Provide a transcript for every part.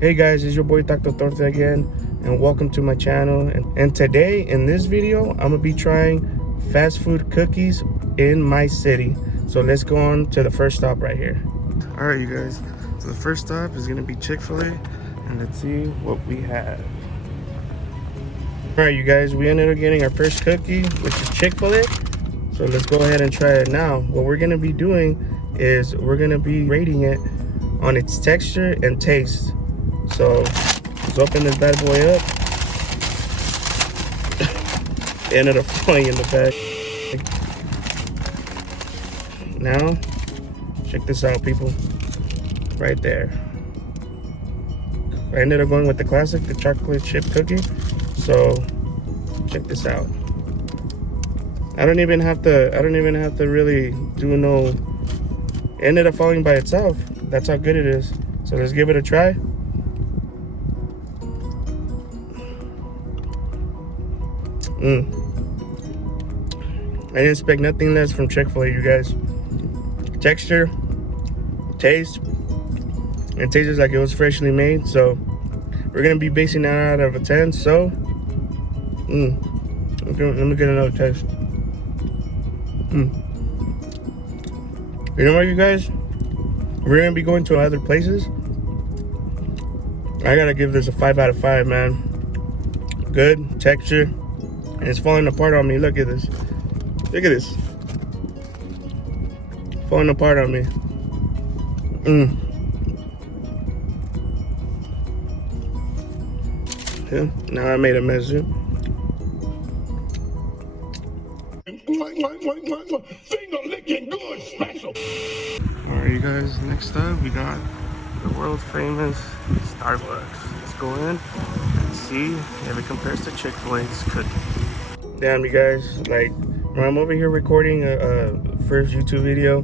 Hey guys, it's your boy Dr. Torte again, and welcome to my channel. And today in this video, I'm gonna be trying fast food cookies in my city. So let's go on to the first stop right here. All right, you guys. So the first stop is gonna be Chick-fil-A, and let's see what we have. All right, you guys, we ended up getting our first cookie, which is Chick-fil-A. So let's go ahead and try it now. What we're gonna be doing is we're gonna be rating it on its texture and taste. So let's open this bad boy up. Ended up falling in the bag. Now, check this out, people. Right there. I ended up going with the classic, the chocolate chip cookie. So check this out. I don't even have to really do no. It ended up falling by itself. That's how good it is. So let's give it a try. I didn't expect nothing less from Chick-fil-A, you guys. Texture, taste, it tastes like it was freshly made. So we're gonna be basing that out of a 10. So let me get another taste. You know what, you guys? We're gonna be going to other places. I gotta give this a 5 out of 5, man. Good texture, and it's falling apart on me. Look at this. Look at this. Falling apart on me. Yeah, now I made a mess. Yeah. Finger licking good special. Alright, you guys, next up we got the world famous Starbucks. Let's go in and see if it compares to Chick-fil-A's cookie. Damn, you guys, like when I'm over here recording a first YouTube video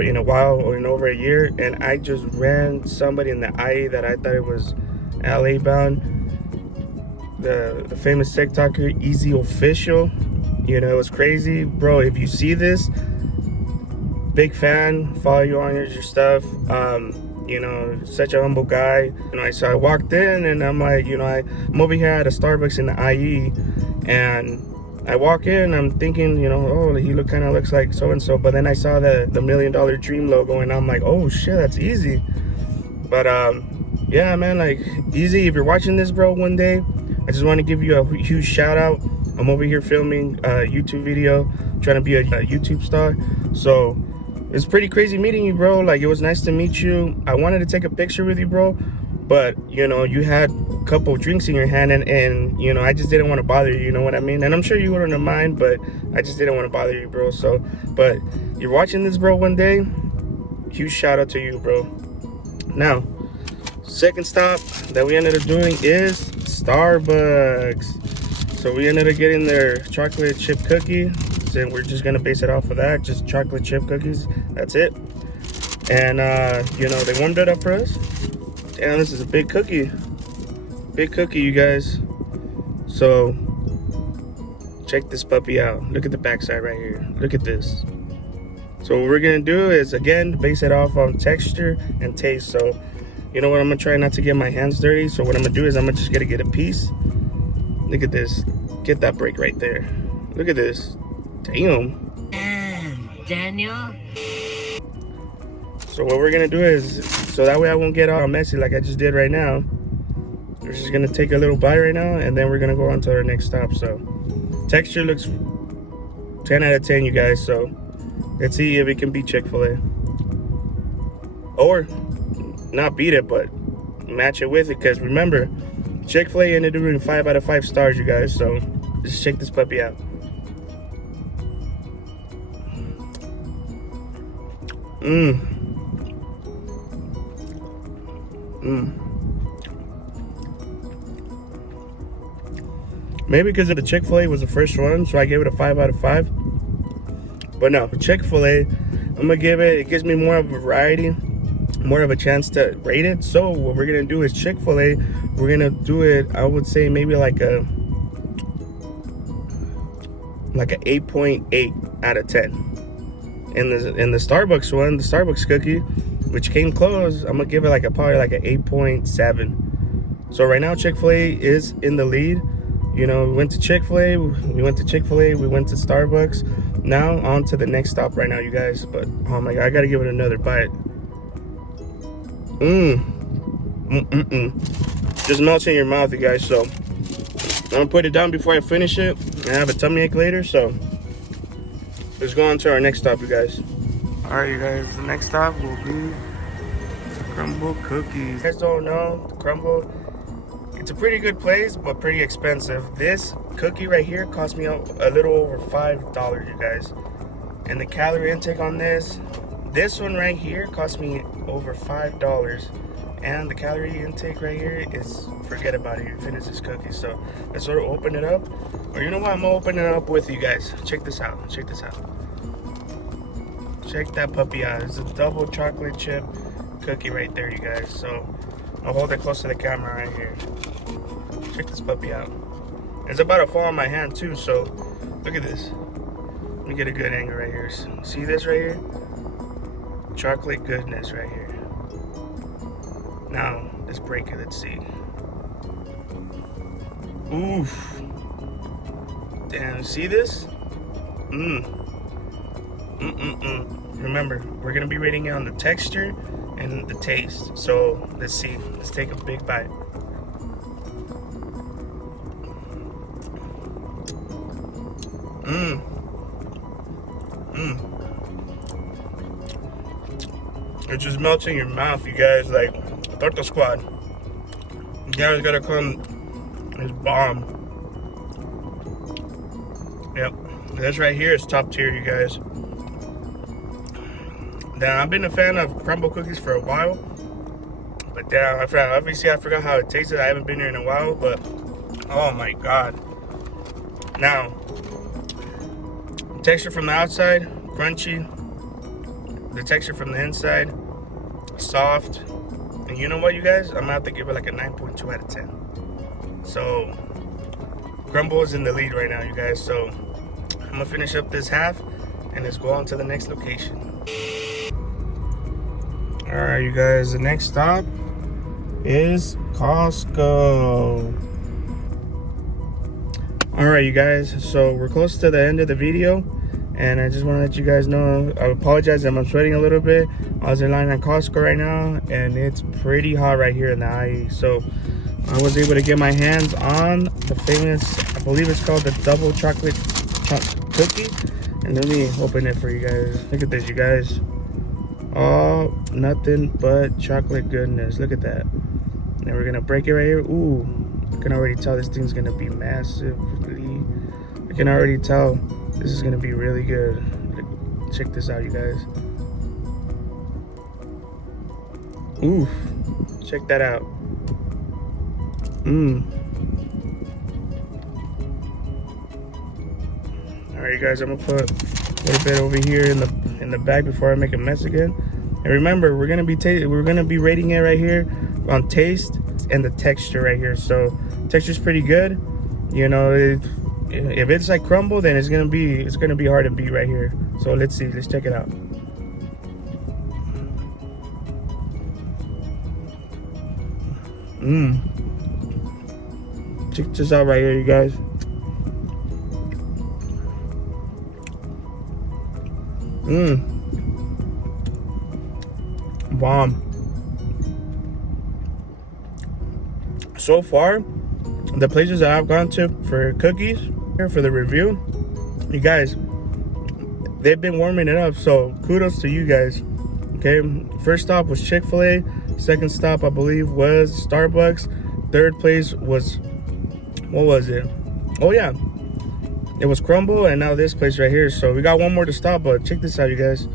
in a while, or in over a year, and I just ran somebody in the IE that I thought it was LA bound. The famous TikToker Easy Official. You know, it was crazy, bro. If you see this, big fan, follow you on your stuff. You know, such a humble guy. You know, so I walked in and I'm like, you know, I'm over here at a Starbucks in the IE, and I walk in, I'm thinking, you know, oh, he kind of looks like so and so. But then I saw the $1 Million Dream logo, and I'm like, oh shit, that's Easy. But yeah, man, like Easy, if you're watching this, bro, one day, I just want to give you a huge shout out. I'm over here filming a YouTube video, trying to be a YouTube star. So it's pretty crazy meeting you, bro. Like, it was nice to meet you. I wanted to take a picture with you, bro, but you know, you had a couple drinks in your hand, and you know, I just didn't want to bother you, you know what I mean? And I'm sure you wouldn't mind, but I just didn't want to bother you, bro. So, but you're watching this, bro, one day, huge shout out to you, bro. Now, second stop that we ended up doing is Starbucks. So we ended up getting their chocolate chip cookie, and we're just gonna base it off of that, just chocolate chip cookies. That's it. And you know, they warmed it up for us. And this is a big cookie, you guys. So check this puppy out. Look at the backside right here. Look at this. So what we're gonna do is, again, base it off on texture and taste. So you know what, I'm gonna try not to get my hands dirty. So what I'm gonna do is I'm just gonna get a piece. Look at this. Get that break right there. Look at this. Damn. Daniel. So what we're gonna do is, so that way I won't get all messy like I just did right now, we're just gonna take a little bite right now, and then we're gonna go on to our next stop. So texture looks 10 out of 10, you guys. So let's see if it can beat Chick-fil-A, or not beat it, but match it with it. Because remember, Chick-fil-A ended up doing 5 out of 5 stars, you guys. So just check this puppy out. Maybe because of the Chick-fil-A was the first one, so I gave it a 5 out of 5. But no, Chick-fil-A, I'm gonna give it, it gives me more of a variety, more of a chance to rate it. So what we're gonna do is Chick-fil-A, we're gonna do it, I would say maybe like a 8.8 out of 10. And the Starbucks one, the Starbucks cookie, which came close. I'm gonna give it like probably like an 8.7. So right now Chick-fil-A is in the lead. You know, we went to Chick-fil-A, we went to Starbucks. Now on to the next stop right now, you guys. But oh my god, I gotta give it another bite. Just melts in your mouth, you guys. So I'm gonna put it down before I finish it. I have a tummy ache later, so let's go on to our next stop, you guys. All right, you guys, the next stop will be Crumbl cookies. You guys don't know, Crumbl, it's a pretty good place, but pretty expensive. This cookie right here cost me a little over $5, you guys. And the calorie intake on this one right here cost me over $5. And the calorie intake right here is, forget about it, you finish this cookie. So let's sort of open it up. Or you know what, I'm gonna open it up with you guys. Check this out, check this out. Check that puppy out. It's a double chocolate chip cookie right there, you guys. So I'll hold it close to the camera right here. Check this puppy out. It's about to fall on my hand too, so look at this. Let me get a good angle right here. See this right here? Chocolate goodness right here. Now, let's break it, let's see. Oof. Damn, see this? Remember, we're gonna be rating it on the texture and the taste. So let's see. Let's take a big bite. It just melts in your mouth, you guys. Like Torta Squad. You guys gotta come. It's bomb. Yep. This right here is top tier, you guys. Now, I've been a fan of Crumbl cookies for a while, but damn, I forgot how it tasted. I haven't been here in a while, but oh my god. Now, texture from the outside, crunchy. The texture from the inside, soft. And you know what, you guys? I'm gonna have to give it like a 9.2 out of 10. So, Crumbl is in the lead right now, you guys. So, I'm gonna finish up this half and let's go on to the next location. All right, you guys, the next stop is Costco. All right, you guys, so we're close to the end of the video, and I just want to let you guys know, I apologize if I'm sweating a little bit. I was in line at Costco right now, and it's pretty hot right here in the IE. So I was able to get my hands on the famous, I believe it's called the double chocolate cookie. And let me open it for you guys. Look at this, you guys. Oh, nothing but chocolate goodness. Look at that. And we're gonna break it right here. Ooh, I can already tell this thing's gonna be massively. I can already tell this is gonna be really good. Check this out, you guys. Oof, check that out. All right, you guys, I'm gonna put a little bit over here in the bag before I make a mess again. And remember, we're gonna be rating it right here on taste and the texture right here. So texture's pretty good. You know, if it's like Crumbl, then it's gonna be hard to beat right here. So let's see, let's check it out. Check this out right here, you guys. Bomb. So far, the places that I've gone to for cookies, here for the review, you guys, they've been warming it up, so kudos to you guys. Okay, first stop was Chick-fil-A. Second stop, I believe, was Starbucks. Third place was, what was it? Oh yeah, it was Crumbl, and now this place right here. So we got one more to stop, but check this out, you guys.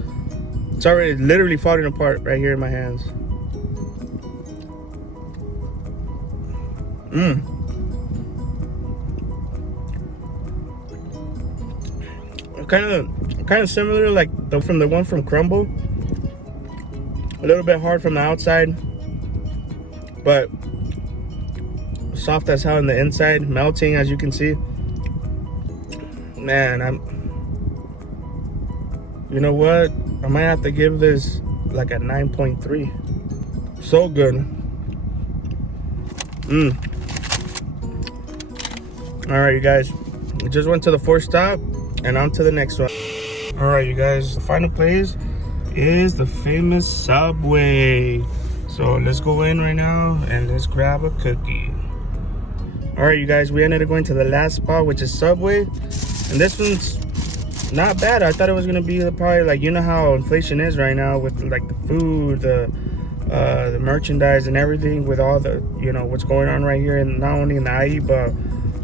It's already literally falling apart right here in my hands. Kind of similar like from the one from Crumbl. A little bit hard from the outside, but soft as hell in the inside, melting as you can see. Man, you know what? I might have to give this like a 9.3. So good. All right, you guys. We just went to the 4th stop and on to the next one. All right, you guys. The final place is the famous Subway. So let's go in right now and let's grab a cookie. All right, you guys. We ended up going to the last spot, which is Subway. And this one's not bad. I thought it was gonna be probably like, you know how inflation is right now with like the food, the merchandise and everything, with all the, you know, what's going on right here, and not only in the IE but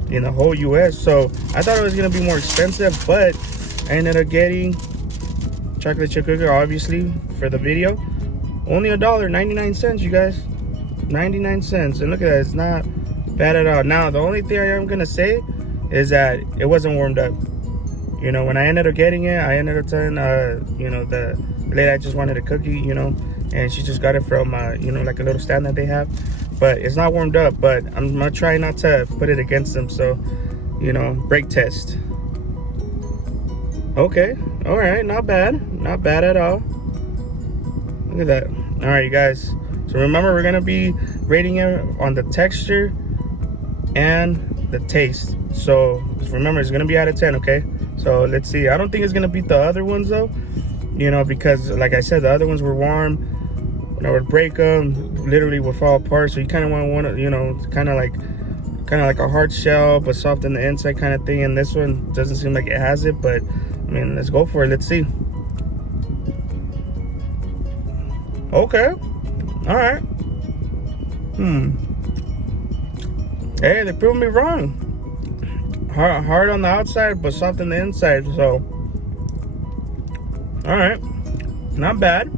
in the whole US. So I thought it was gonna be more expensive, but I ended up getting chocolate chip cookie, obviously, for the video. Only $1.99, you guys. 99 cents. And look at that, it's not bad at all. Now the only thing I am gonna say is that it wasn't warmed up. You know, when I ended up getting it, I ended up telling, you know, the lady I just wanted a cookie, you know, and she just got it from, you know, like a little stand that they have. But it's not warmed up, but I'm gonna try not to put it against them. So, you know, brake test. Okay, all right, not bad. Not bad at all. Look at that. All right, you guys. So remember, we're gonna be rating it on the texture and the taste. So remember, it's gonna be out of 10, okay? So let's see. I don't think it's gonna beat the other ones though, you know, because like I said, the other ones were warm. When I would break them, literally would fall apart. So you kind of want to, you know, kind of like a hard shell but soft in the inside kind of thing. And this one doesn't seem like it has it, but I mean, let's go for it. Let's see. Okay. All right. Hey, they proved me wrong. Hard on the outside, but soft on the inside. So, all right, not bad.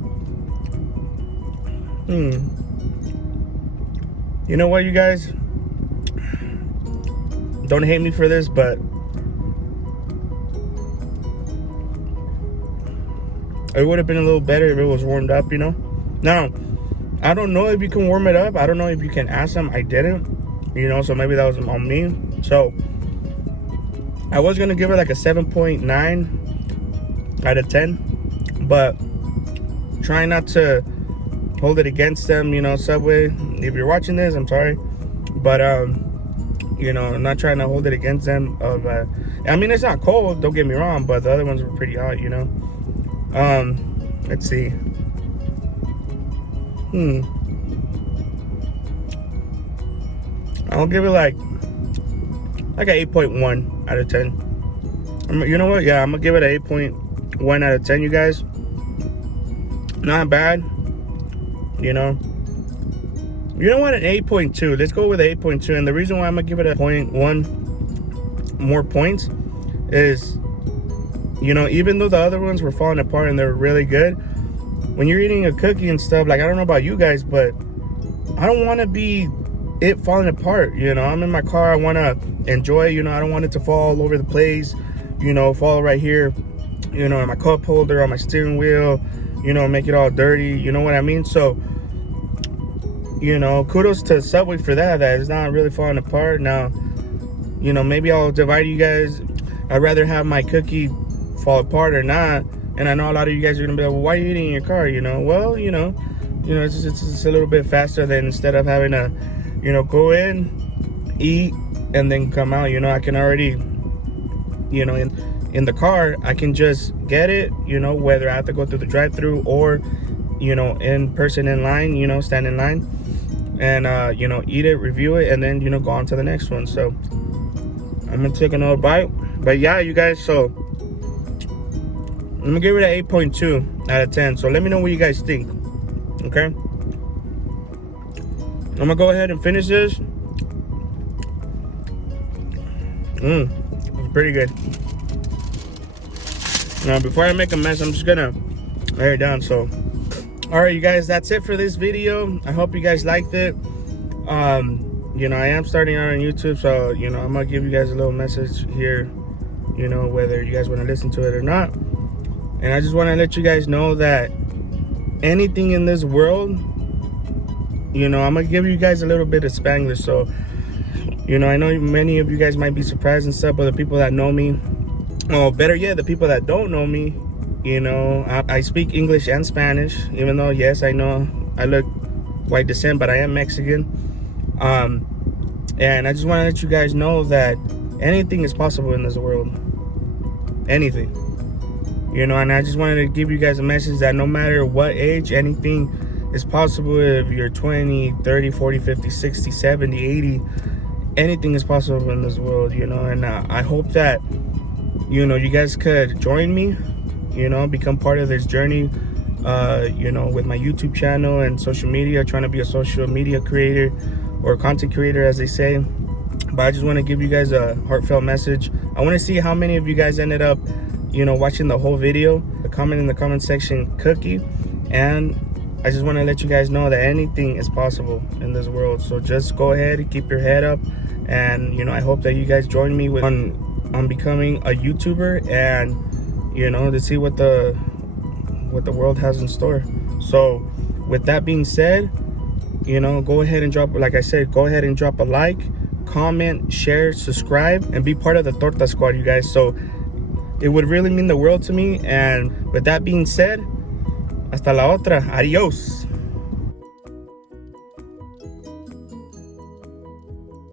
You know what, you guys? Don't hate me for this, but it would have been a little better if it was warmed up, you know? Now, I don't know if you can warm it up. I don't know if you can ask them. I didn't, you know, so maybe that was on me. So I was gonna give it like a 7.9 out of 10, but try not to hold it against them, you know. Subway, if you're watching this, I'm sorry, but you know, I'm not trying to hold it against them. I mean, it's not cold, don't get me wrong, but the other ones were pretty hot, you know. Let's see. I'll give it like a 8.1 out of 10. You know what? Yeah, I'm gonna give it an 8.1 out of 10, you guys. Not bad. You know what? An 8.2. Let's go with 8.2. And the reason why I'm gonna give it a 0.1 more points is, you know, even though the other ones were falling apart and they're really good, when you're eating a cookie and stuff, like, I don't know about you guys, but I don't want to be it falling apart. You know, I'm in my car, I want to enjoy it. You know, I don't want it to fall all over the place, you know, fall right here, you know, in my cup holder, on my steering wheel, you know, make it all dirty, you know what I mean? So, you know, kudos to Subway for that it's not really falling apart. Now, you know, maybe I'll divide you guys. I'd rather have my cookie fall apart or not. And I know a lot of you guys are gonna be like, well, why are you eating in your car? You know, well, you know, it's just a little bit faster than instead of having to, you know, go in, eat, and then come out. You know, I can already, you know, in the car, I can just get it, you know, whether I have to go through the drive-thru or, you know, in person in line, you know, stand in line and, you know, eat it, review it, and then, you know, go on to the next one. So I'm gonna take another bite. But yeah, you guys, so I'm gonna give it an 8.2 out of 10. So let me know what you guys think. Okay, I'm gonna go ahead and finish this. It's pretty good. Now, before I make a mess, I'm just gonna lay it down. So, all right, you guys, that's it for this video. I hope you guys liked it. You know, I am starting out on YouTube, so, you know, I'm gonna give you guys a little message here, you know, whether you guys want to listen to it or not. And I just want to let you guys know that anything in this world, you know, I'm gonna give you guys a little bit of Spanglish. So, you know, I know many of you guys might be surprised and stuff, but the people that know me, well, better yet, the people that don't know me, You know, I speak English and Spanish, even though, yes, I know I look white descent, but I am Mexican. And I just want to let you guys know that anything is possible in this world. Anything. You know, and I just wanted to give you guys a message that no matter what age, anything is possible. If you're 20, 30, 40, 50, 60, 70, 80, anything is possible in this world, you know. And I hope that, you know, you guys could join me, you know, become part of this journey, you know, with my YouTube channel and social media, trying to be a social media creator or content creator, as they say. But I just want to give you guys a heartfelt message. I want to see how many of you guys ended up, you know, watching the whole video. Comment in the comment section, Cookie. And I just want to let you guys know that anything is possible in this world. So just go ahead and keep your head up. And, you know, I hope that you guys join me on becoming a YouTuber, and, you know, to see what the world has in store. So with that being said, you know, go ahead and drop, like I said, go ahead and drop a like, comment, share, subscribe, and be part of the Torta Squad, you guys. So it would really mean the world to me. And with that being said, hasta la otra. Adios.